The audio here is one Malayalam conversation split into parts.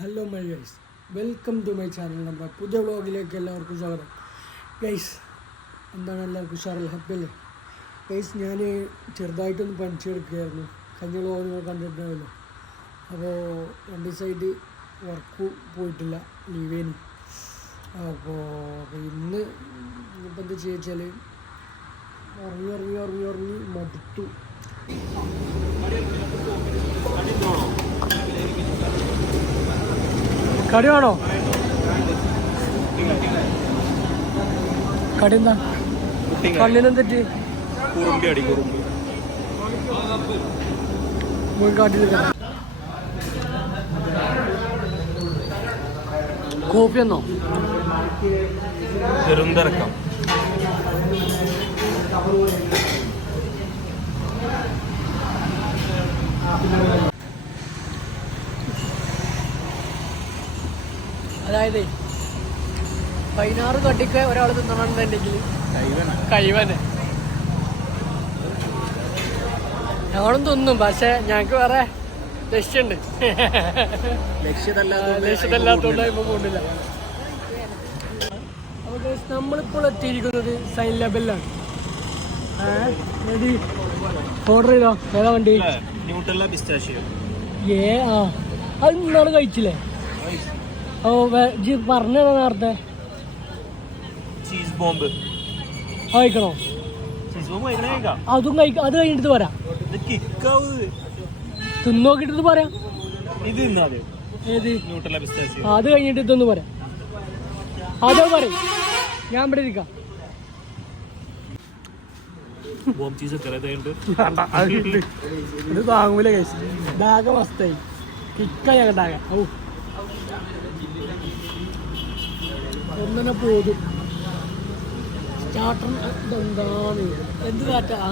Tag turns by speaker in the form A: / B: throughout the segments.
A: Hello my guys welcome to my channel നമ്മുടെ പുതിയ വ്ളോഗിലേക്ക് എല്ലാവർക്കും സ്വാഗതം. ഗൈസ് എന്താണ് എല്ലാവർക്കും ഉഷാറിൽ ഹാപ്പി അല്ലേ? ഗൈസ് ഞാൻ ചെറുതായിട്ടൊന്ന് പഠിച്ചെടുക്കുകയായിരുന്നു കഴിഞ്ഞ വ്ളോഗ് നിങ്ങൾ കണ്ടിട്ടുണ്ടാവില്ല? അപ്പോൾ രണ്ട് സൈഡ് വർക്ക് പോയിട്ടില്ല. ലീവേന് അപ്പോൾ ഇന്ന് ഇപ്പം എന്താ ചെയ്യുക വെച്ചാൽ ഉറങ്ങി ഉറങ്ങി ഉറങ്ങി ഉറങ്ങി മടുത്തു. കടി വേണോ കടി എന്താ കണ്ണിനും തെറ്റി
B: കുറുമ്പി
A: കോപ്പി എന്നോ
B: ചെറുന്തറക്കം
A: അതായത് പതിനാറ് കട്ടിക്ക് ഒരാൾ തിന്നണമെന്നുണ്ടെങ്കിൽ കൈവനെ. ഞങ്ങളും തിന്നും പക്ഷെ ഞങ്ങക്ക് വേറെ ലക്ഷ്യമുണ്ട് ലക്ഷ്യത്തല്ലാത്തോണ്ട് ഇപ്പൊ അപ്പൊ guys, നമ്മളിപ്പോൾ എത്തിയിരിക്കുന്നത് സൈൻ ലെബലിലാണ് ഓർഡർ ചെയ്തോ? ഏതാ വണ്ടി?
B: പിസ്റ്റാഷ്യോ
A: ഏ ആ. അത് ഇന്നാൾ കഴിച്ചില്ലേ? ഓ ജി ഇജ്ജ് പറഞ്ഞതാ നേരത്തെ.
B: ചീസ് ബോംബ്
A: കഴിക്കണോ?
B: ചീസ് ബോംബ്
A: അതും കഴിക്ക അത് കഴിഞ്ഞിട്ട് പറയാം തിന്നോക്കിട്ട് പറയാം.
B: ഇത്
A: ഏത്? അത് കഴിഞ്ഞിട്ട് ഇതൊന്ന് പറയാം. അതോ പറയും. ഞാൻ ഇവിടെ ഇരിക്കാം.
B: ബോം ചീസ്
A: ഇത് താങ്ങൂല കഴിച്ചു ബാഗ് മസ്തായി. കിക്ക ഞങ്ങട്ടാക ഔ. ഒന്നെ പോകും സ്റ്റാർട്ടർ എന്താണ് എന്ത് കാറ്റ? ആ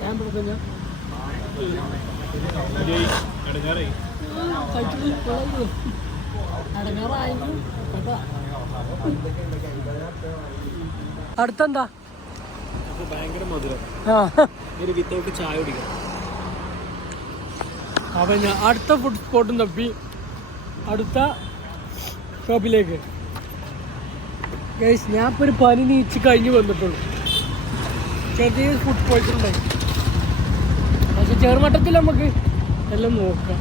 A: ഞാൻ അടങ്ങാറായെങ്കിലും കേട്ടാ അടുത്തെന്താ?
B: ഭയങ്കര മധുരം. വിത്തൗട്ട് ചായ കുടിക്കാം
A: അപ്പൊ ഞാൻ അടുത്ത ഫുഡ് സ്പോട്ടും തപ്പി. അടുത്ത ഷോപ്പിലേക്ക്. ഗൈസ് ഞാൻ ഇപ്പോൾ ഒരു പനി നീച്ച് കഴിഞ്ഞ് വന്നിട്ടുള്ളൂ. ചെറിയ ഫുഡ് പോയിസൺ ഉണ്ടായി. പക്ഷെ ചെറുമട്ടത്തിൽ നമുക്ക് എല്ലാം നോക്കാം.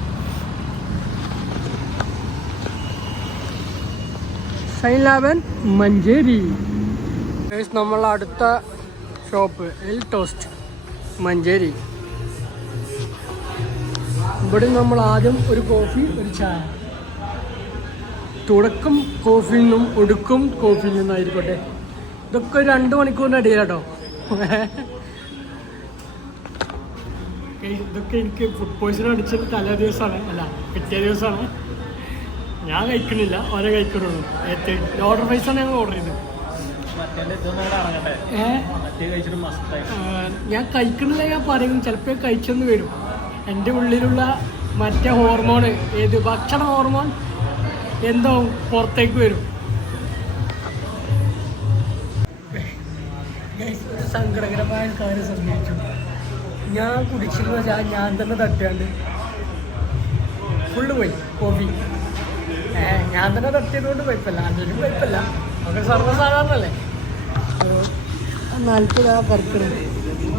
A: സൈൻ ലാബൻ മഞ്ചേരി. ഗൈസ് നമ്മൾ അടുത്ത ഷോപ്പ് എൽ ടോസ്റ്റ് മഞ്ചേരി. ഇവിടെ നമ്മൾ ആദ്യം ഒരു കോഫി ഒരു ചായ. തുടക്കം കോഫിയിൽ നിന്നും ഒടുക്കും കോഫിയിൽ നിന്നായിരിക്കട്ടെ ഇതൊക്കെ ഒരു രണ്ട് മണിക്കൂറിന് ഇടയിലാട്ടോ. ഇതൊക്കെ എനിക്ക് ഫുഡ് പോയിസൺ അടിച്ചത് തലേ ദിവസമാണ്. അല്ല പിറ്റേ ദിവസമാണ്. ഞാൻ കഴിക്കണില്ല ഓരോ കഴിക്കണുള്ളൂ. ഓർഡർ പ്രൈസാണ് ഞങ്ങൾ ഓർഡർ ചെയ്തത്. ഞാൻ കഴിക്കണില്ല ഞാൻ പറയും. ചിലപ്പോൾ കഴിച്ചെന്ന് വരും. എന്റെ ഉള്ളിലുള്ള മറ്റേ ഹോർമോൺ ഏത് ഭക്ഷണ ഹോർമോൺ എന്തോ പുറത്തേക്ക് വരും. ഒരു സങ്കടകരമായ കാര്യം സംഭവിച്ചു. ഞാൻ കുടിച്ചിരുന്ന ചായ ഞാൻ തന്നെ തട്ടിയാണ്ട് ഫുള്ള് പോയി കോഫി. ഞാൻ തന്നെ തട്ടിയതുകൊണ്ട് കുഴപ്പമില്ല. അതിലും കുഴപ്പമില്ല. നമുക്ക് സർവസാധാരണല്ലേ? നാൽപ്പത് ആ കറക്കണം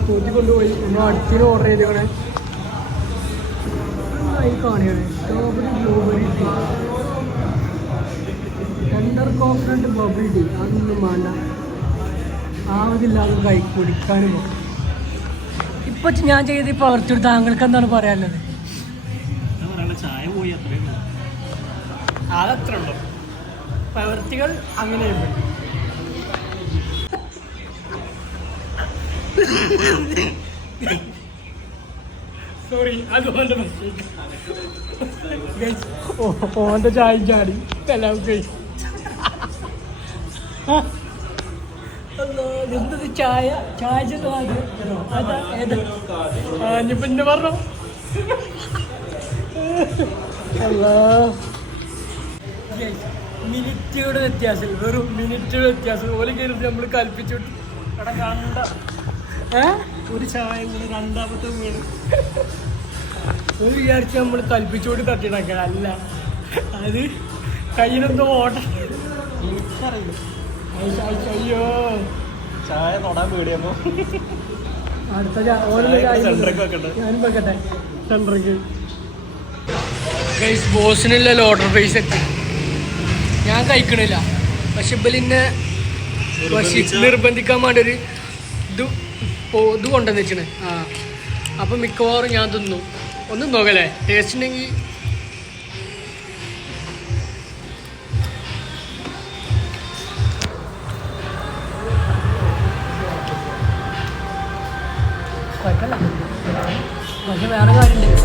A: കൂട്ടി കൊണ്ടുപോയി നമ്മൾ അടുത്തിന് ഓർഡർ ചെയ്തേക്കണേ. ഈ കാണിയാണ് strawberry blueberry tea coconut bubble tea അതൊന്നും വേണ്ട. ആവതില്ലാതെ കൈ കുടിക്കാനും പോകും ഇപ്പൊ ഞാൻ ചെയ്ത് ഈ പകർത്തിയെടുത്ത് താങ്കൾക്ക് എന്താണ് പറയാനുള്ളത്?
B: ചായ പോയി
A: അതത്ര ഉണ്ടോ. പ്രവൃത്തികൾ അങ്ങനെയുണ്ട് സോറി അതുപോലെ ഓന്റെ ചായ ചാടി. എല്ലാവർക്കും എന്തത് ചായ? ചായ ചെന്ന് പിന്നെ പറഞ്ഞു. അല്ലാ മിനിറ്റുകളുടെ വ്യത്യാസം വെറും മിനിറ്റുകളുടെ വ്യത്യാസം ഓൽ കരുതി നമ്മൾ കൽപ്പിച്ചു അവിടെ കണ്ട.
B: ഒരു ചായ രണ്ടാമത്തെ വീണ്
A: ഒരു വിചാരിച്ച് നമ്മൾ കൽപ്പിച്ചുകൊണ്ട് തട്ടിയിടാക്കുക അല്ല. അത് കയ്യിലെന്തോ ഓട്ടം.
B: എനിക്കറിയില്ല.
A: അയ്യോ
B: ചായ തൊടാൻ പേടിയപ്പോ
A: അടുത്ത ഞാനും വെക്കട്ടെ. ഗൈസ് പൈസ എത്തി. ഞാൻ കഴിക്കണില്ല. പക്ഷെ ഇബലിന്നെ നിർബന്ധിക്കാൻ വേണ്ടി ഒരു ഇത് ഇത് കൊണ്ടുവന്നിരിക്കണേ. ആ. അപ്പം മിക്കവാറും ഞാൻ തിന്നു. ഒന്നും നോക്കല്ലേ? ടേസ്റ്റ് ഉണ്ടെങ്കിൽ കുഴപ്പമില്ല. പക്ഷെ വേറെ കാര്യമുണ്ട്.